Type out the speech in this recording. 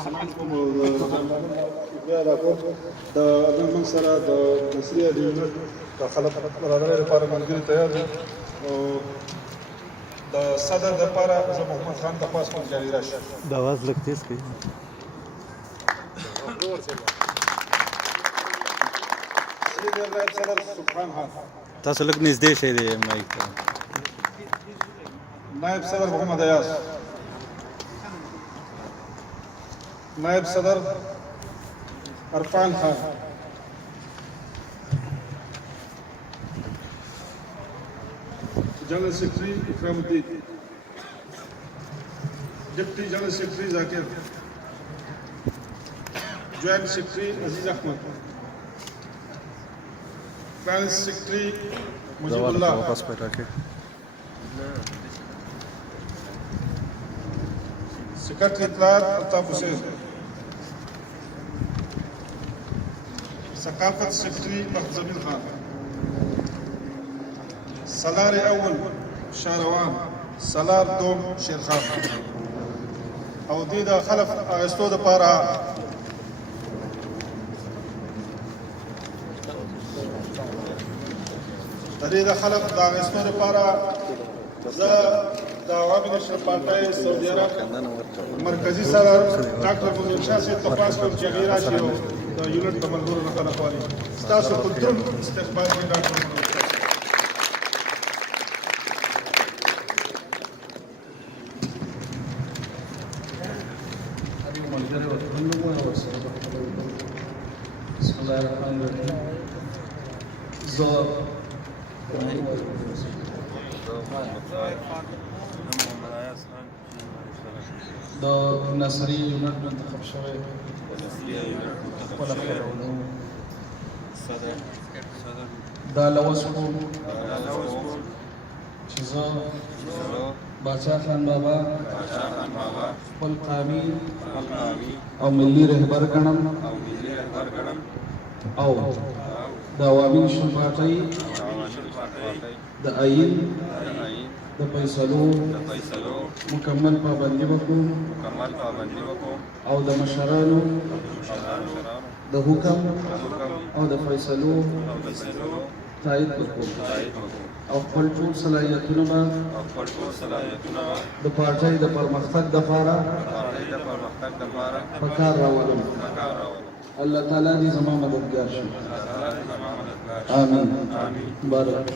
سلامکم او بیا راپور د نن موږ سره د مصري د یونټ د خلک برابرۍ لپاره ملګري تیار دي او د صدر لپاره زه محمد خان د پاس کوم جاري راشي د आवाज لږ تیز کړئ صدر سبحان خان تاسو لږ نږدې شئ د مایک ته نائب صدر محمد ایاز نائب صدر عرفان خان general secretary Ikramuddin deputy general secretary Zakir joint secretary Aziz Ahmad finance secretary Mujibullah secretary इत्तलात अल्ताफ हुसैन सकाफत secretary Mahjamin Khan سالار اول شاروان سالار دوم شیرخان او دې د خلف اغستو د پاره د اغستو د پاره زه د عوامي نشر پارټۍ سعودي عرب مرکزي سالار ډاکټر منیر شاه صاحب تپاس کوم چې هغې راشي او د یونټ د ملګرو نه خلک والي ستاسو په دروند استقبال کې ډاکټر منیر بسم الله الرحمن الرحیم د نصري یونټ منتخب شوی خپله خپلولو دا لوس کوم چې زه باچا خان بابا خپل قامي او ملي رهبر ګڼم او د عوامي نشر پارټۍ د آئین د فیصلو مکمل پابندي وکړو او د مشرانو د حکم او د فیصلو تایید وکړو او خپل ټول صلاحیتونه به د پارټۍ د پرمختګ دپاره په کار راولم الله تعالی دې زما مددګار شي آمین بارک